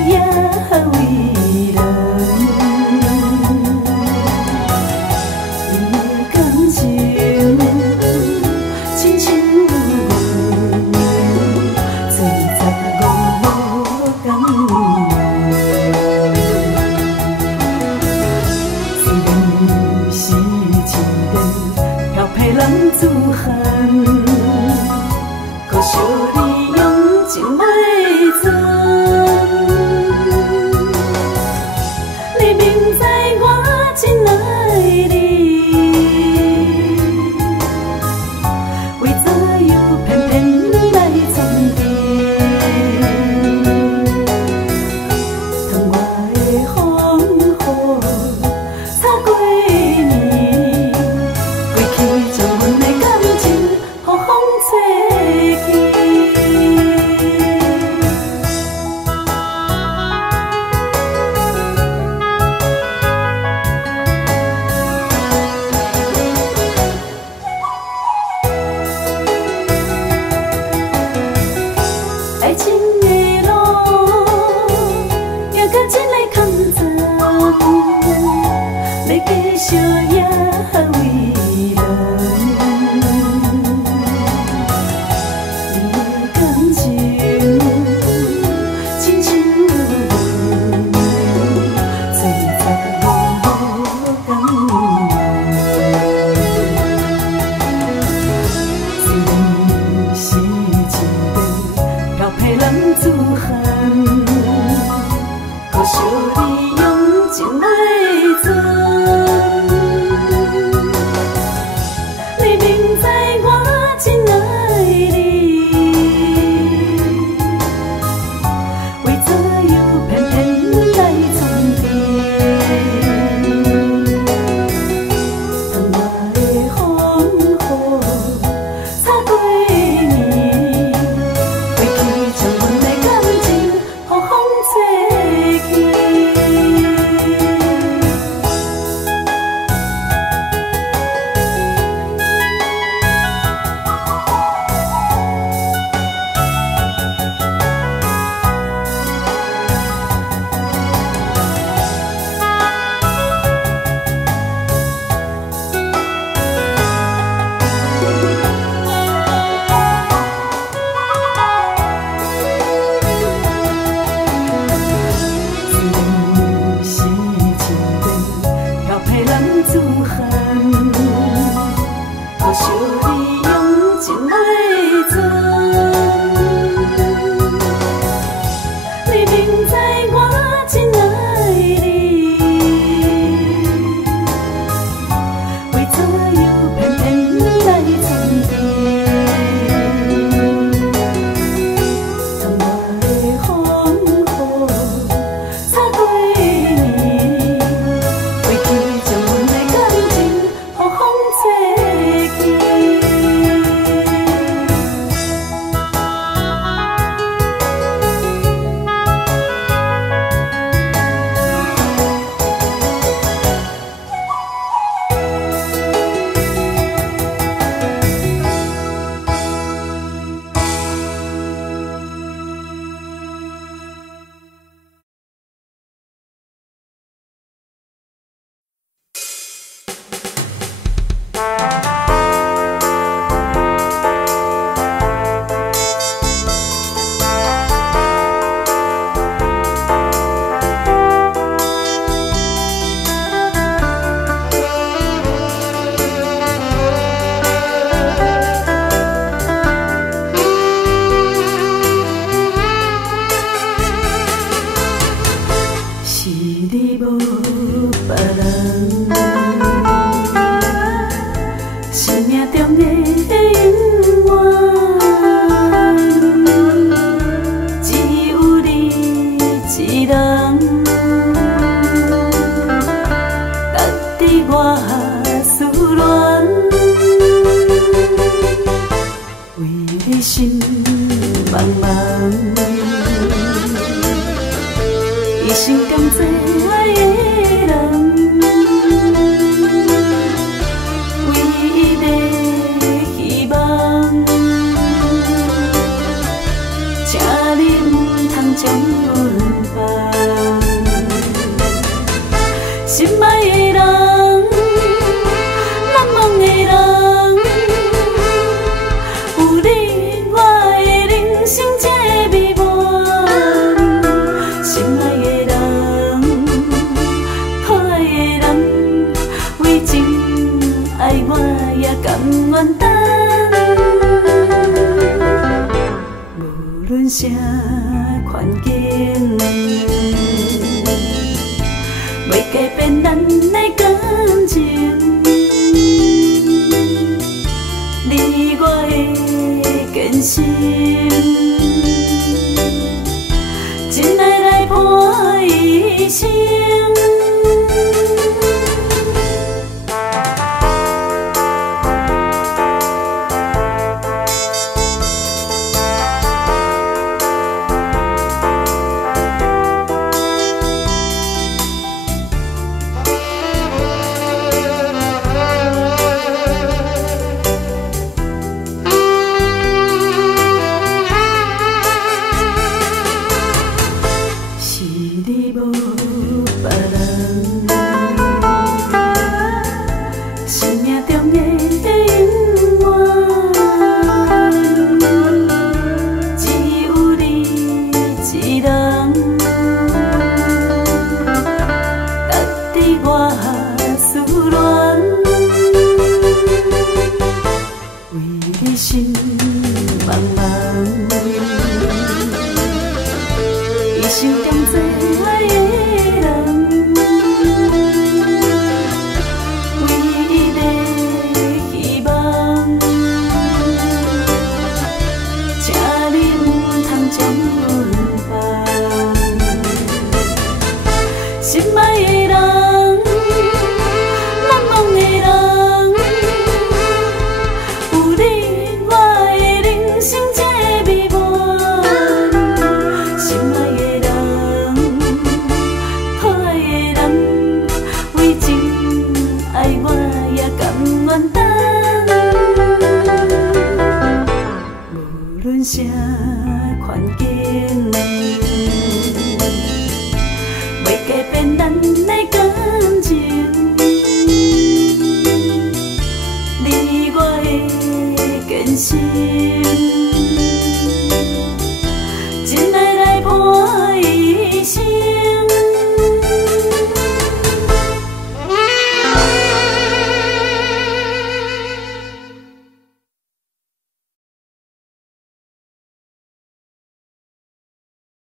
也为人，你的感情亲像云，最早无感。虽然是一个漂泊人自寒，可惜你用情袂真。你明知我真爱你，为怎又偏偏来装甜？窗外的风雨擦过年，过去将阮的感情予风吹去。爱情的路，行到这个坎站，要继续也为人。你的感情亲像云，最早无感。虽然是一个漂泊人自寒，可惜你用情袂真。你明知我真爱你，为怎又偏偏来装甜？窗外的风雨擦过年，过去将阮的感情予风吹去。虽然是一个漂泊人自寒，可惜你用情袂真。你明知我真爱你，为怎又偏偏来装甜？窗外的风雨擦过年，过去将阮的感情予风吹去。是你无别人，生命中的永远，只有你一人，值得我思恋，为你心茫茫。一生甘做爱的人，唯一的希望，请你唔通将阮放。袂改变咱的感情，你我的坚心，真爱来伴一生。你无别人，生命中的永远，只有你一人，值得我思恋，为你心茫茫。心中最爱的人，唯一的希望，请你唔通将阮放。心爱的人，难忘的人，有你，我的人生这美满。心爱的。爱我也甘愿等，无论啥环境，袂改变咱的感情，你我的坚心。